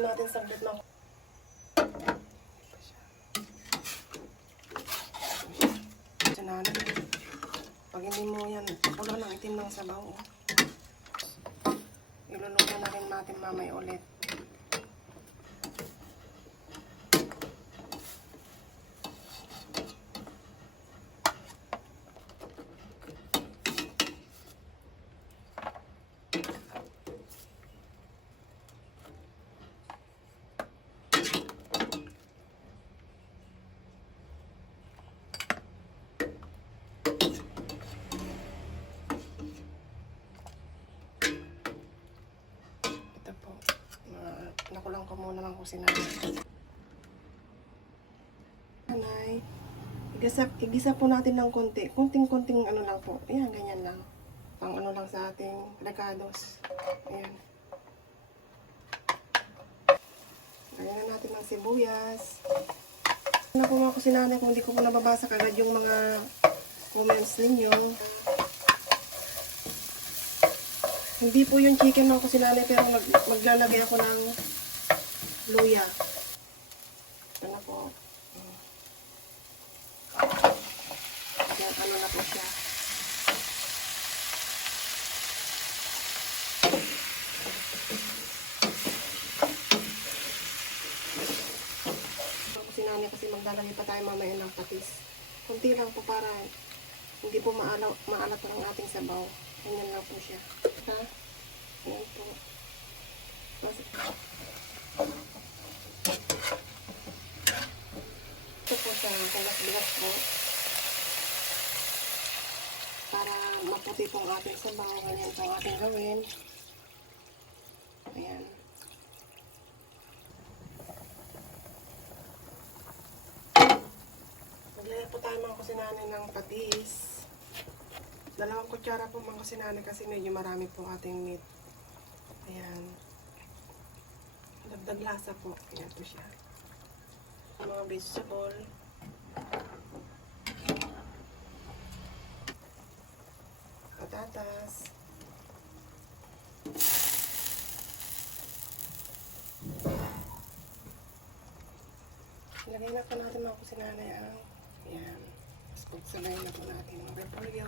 lang natin saglit ng Sinanay. Pag hindi mo yan, pula ng itim ng sabaw. oh. Iluluto na rin natin mamay ulit. Ko muna lang kung sinanay. Nanay, igisa, igisa po natin ng konti. Kunting-kunting ano lang po. Ayan, ganyan lang. Pang ano lang sa ating regados. Ayan. Lagyan na natin ng sibuyas. Ano po mga kusinanay kung hindi ko po nababasa kagad yung mga comments ninyo. Hindi po yung chicken mga kusinanay pero mag, maglalagay ako ng luya. Ano po. Yan, ano na po siya. Ako si nanay kasi maglalagay pa tayo mamaya ng patis. Kunti lang po para hindi po maalaw, maalat ang ating sabaw. Ganyan lang po siya. Ha? Ayan po. Mas- Ito po siya, kalas-bilas po. Para maputi po ang ating sabaw. Ganyan po ating gawin. Ayan. Maglagay po tayo mga kusinanay ng patis. Dalawang kutsara po mga kusinanay kasi medyo marami po ating meat. Ayan. Dagdag lasa po. Ayan po siya. Mga vegetable. gatas. Lagay na po natin mga kusinanay ang yan. Tapos pagsalay na po natin ang repolyo.